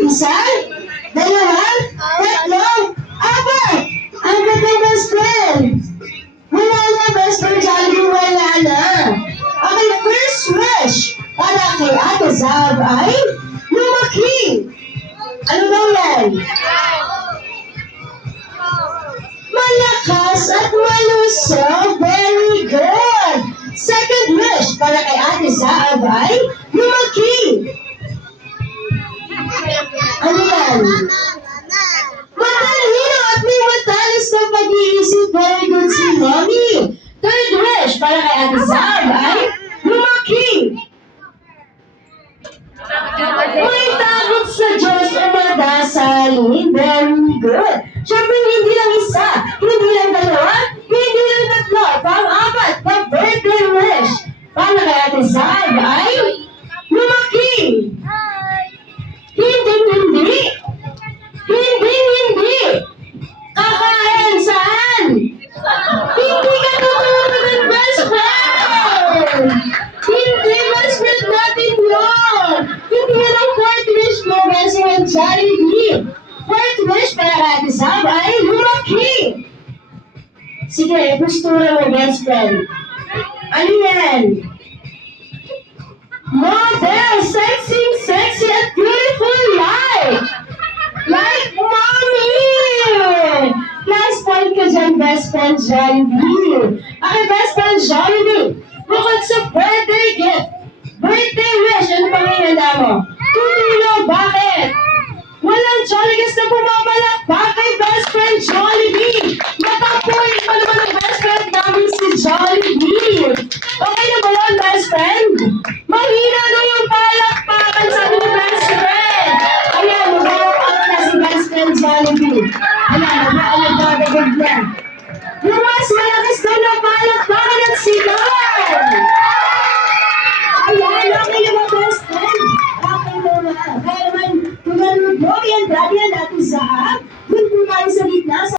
Isa, dalawa, tatlo, apat. Apat na best friend. Wala na best friend Jollibee, wala na. Okay, first wish para kay Ate Zab ay lumaki. Ano daw yan? Malakas at malusog. Very good. Second wish para kay Ate Zab ay lumaki. Ano yan? Matalino at may matalas na pag-iisip. Very good si Mommy. Third wish para kay Ate Zab ay lumaki. May takot sa Diyos o madasalin. Very good. Siyempre, hindi lang isa, hindi lang dalawa, hindi lang tatlo, pang-apat na birthday wish para kay Ate Zab ay lumaki. Hindi. Hindi. Kakain saan? Hindi ka tutulog ng best friend. Hindi best friend natin yun. Hindi yan ang fourth wish mo, best friend Jollibee. Fourth wish para kay Ate Zab ay lumaki. Sige, gustura mo, best friend. Ano yan? Model, sexy at beautiful like Mommy! Last point ka dyan, best friend Jollibee. Okay, best friend Jollibee. Bukod sa birthday gift, birthday wish, ano pang hinanda mo? Tutulog, bakit? Walang Jolligas na pumabalakbak kay best friend Jollibee. Matapoy pa naman ang best friend namin si Jollibee. Okay na ba yun, best friend? Mahina na yung palakpakan sa ni best friend. Ayan, mag-out na si best friend Jollibee. Ayan, mag-out na. Yung mas malakas daw na palakpakan at sigaw. Ayan, okay na ba, best friend? Okay na. Kaya naman, kung nanonood mo, yan, daddy, yan natin sa